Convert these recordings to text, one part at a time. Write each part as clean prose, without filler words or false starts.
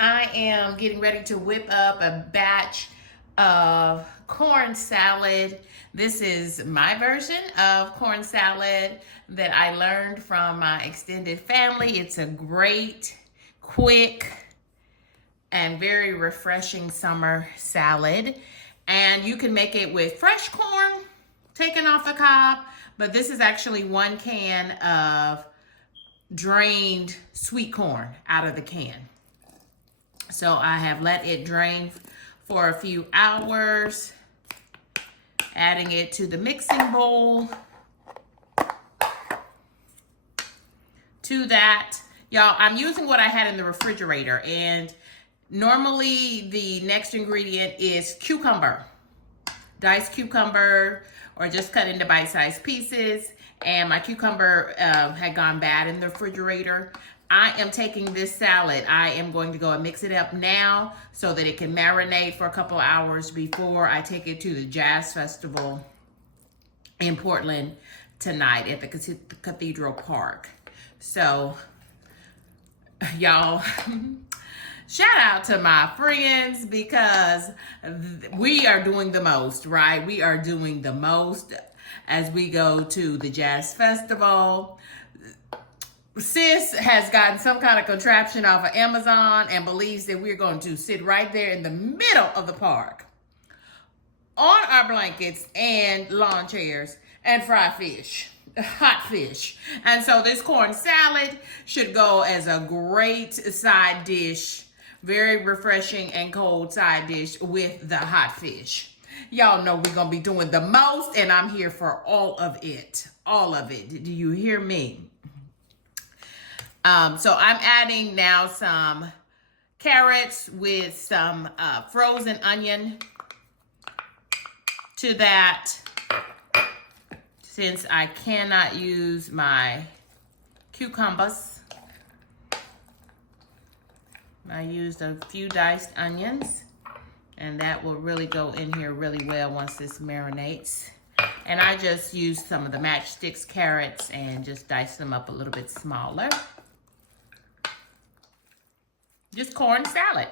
I am getting ready to whip up a batch of corn salad. This is my version of corn salad that I learned from my extended family. It's a great, quick, and very refreshing summer salad. And you can make it with fresh corn taken off the cob, but this is actually 1 can of drained sweet corn out of the can. So I have let it drain for a few hours, adding it to the mixing bowl. To that, y'all, I'm using what I had in the refrigerator, and normally the next ingredient is cucumber, diced cucumber, or just cut into bite-sized pieces. And my cucumber had gone bad in the refrigerator. I am taking this salad. I am going to go and mix it up now so that it can marinate for a couple of hours before I take it to the Jazz Festival in Portland tonight at the Cathedral Park. So, y'all, shout out to my friends because we are doing the most, right? We are doing the most as we go to the Jazz Festival. Sis has gotten some kind of contraption off of Amazon and believes that we're going to sit right there in the middle of the park on our blankets and lawn chairs and fry fish, hot fish. And so this corn salad should go as a great side dish, very refreshing and cold side dish with the hot fish. Y'all know we're going to be doing the most, and I'm here for all of it. All of it. Do you hear me? So I'm adding now some carrots with some frozen onion to that, since I cannot use my cucumbers. I used a few diced onions, and that will really go in here really well once this marinates. And I just used some of the matchsticks carrots and just diced them up a little bit smaller. Just corn salad.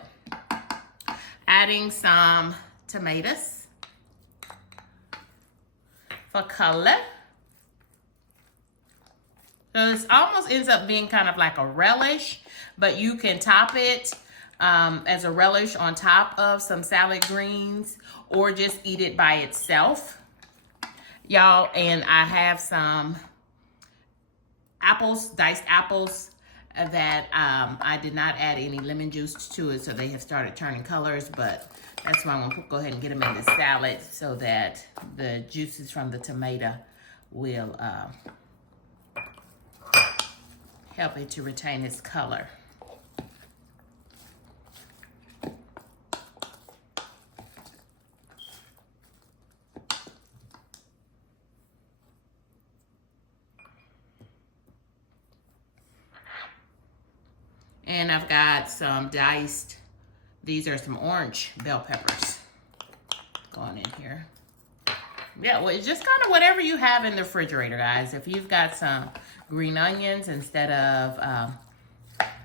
Adding some tomatoes for color. So this almost ends up being kind of like a relish, but you can top it as a relish on top of some salad greens, or just eat it by itself. Y'all, and I have some apples, diced apples, that I did not add any lemon juice to it, so they have started turning colors, but that's why I'm gonna go ahead and get them in the salad so that the juices from the tomato will help it to retain its color. And I've got some diced, these are some orange bell peppers going in here. Yeah, well, it's just kind of whatever you have in the refrigerator, guys. If you've got some green onions instead of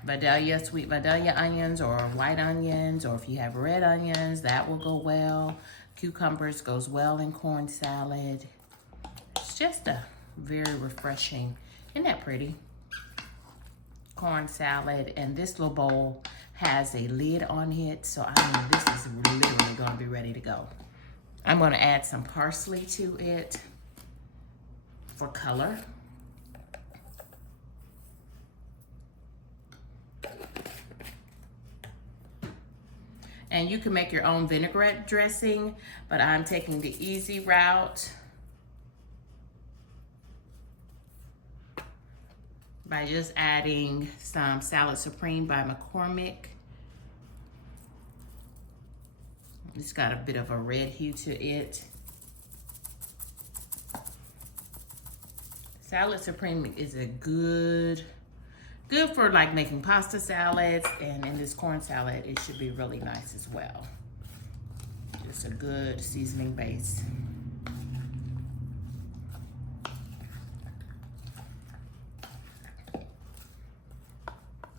Vidalia, sweet Vidalia onions, or white onions, or if you have red onions, that will go well. Cucumbers goes well in corn salad. It's just a very refreshing, isn't that pretty? Corn salad. And this little bowl has a lid on it, so I mean, this is literally going to be ready to go. I'm going to add some parsley to it for color. And you can make your own vinaigrette dressing, but I'm taking the easy route by just adding some Salad Supreme by McCormick. It's got a bit of a red hue to it. Salad Supreme is a good for like making pasta salads, and in this corn salad, it should be really nice as well. Just a good seasoning base.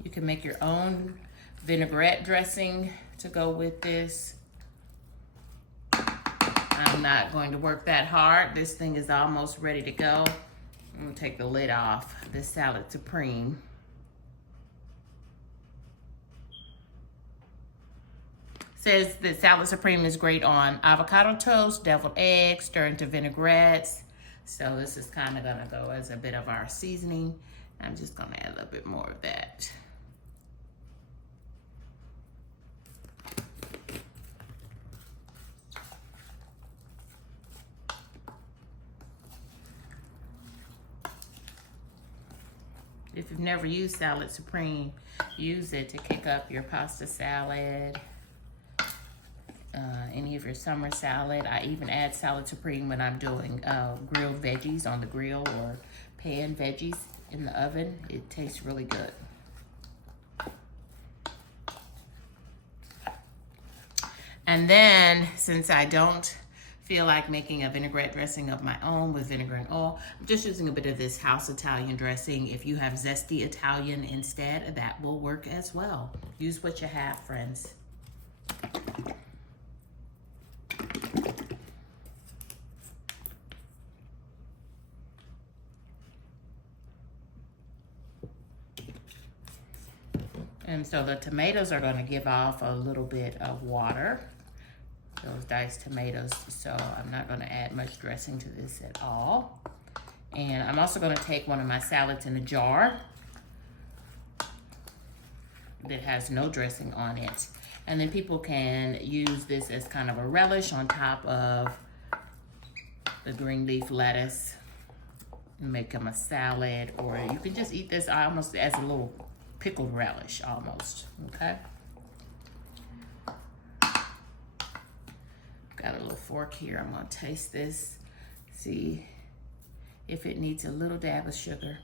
You can make your own vinaigrette dressing to go with this. I'm not going to work that hard. This thing is almost ready to go. I'm gonna take the lid off this salad supreme. Says that salad supreme is great on avocado toast, deviled eggs, stirred into vinaigrettes. So this is kind of gonna go as a bit of our seasoning. I'm just gonna add a little bit more of that. If you've never used salad supreme, use it to kick up your pasta salad, any of your summer salad. I even add salad supreme when I'm doing grilled veggies on the grill or pan veggies in the oven. It tastes really good. And then, since I don't feel like making a vinaigrette dressing of my own with vinegar and oil, I'm just using a bit of this house Italian dressing. If you have zesty Italian instead, that will work as well. Use what you have, friends. And so the tomatoes are going to give off a little bit of water, those diced tomatoes, so I'm not going to add much dressing to this at all. And I'm also going to take one of my salads in a jar that has no dressing on it. And then people can use this as kind of a relish on top of the green leaf lettuce and make them a salad, or you can just eat this almost as a little pickled relish almost, okay? Got a little fork here. I'm gonna taste this, see if it needs a little dab of sugar.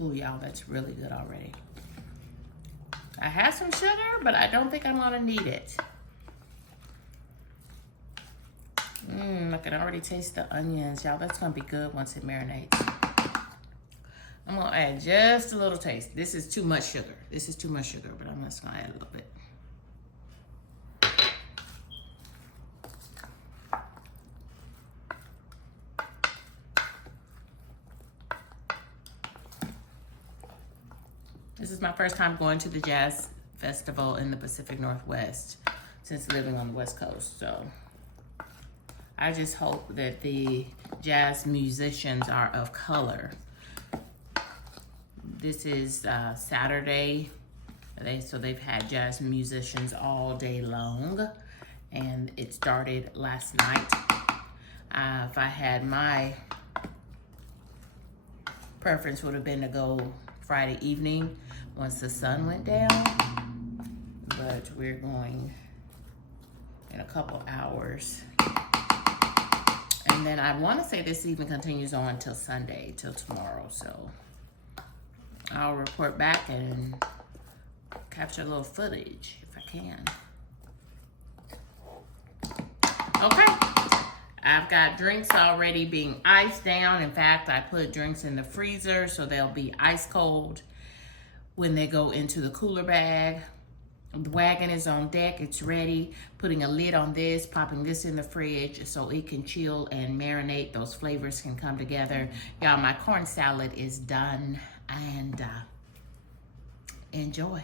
Oh, y'all, that's really good already. I have some sugar, but I don't think I'm gonna need it. I can already taste the onions, y'all. That's gonna be good once it marinates. I'm gonna add just a little taste. This is too much sugar. This is too much sugar, but I'm just gonna add a little bit. This is my first time going to the jazz festival in the Pacific Northwest since living on the West Coast, so I just hope that the jazz musicians are of color. This is Saturday, so they've had jazz musicians all day long, and it started last night. If I had my preference, would have been to go Friday evening once the sun went down, but we're going in a couple hours. And then I want to say this even continues on until Sunday, till tomorrow. So I'll report back and capture a little footage if I can. Okay, I've got drinks already being iced down. In fact, I put drinks in the freezer so they'll be ice cold when they go into the cooler bag. The wagon is on deck, it's ready. Putting a lid on this, popping this in the fridge so it can chill and marinate. Those flavors can come together. Y'all, my corn salad is done, and enjoy.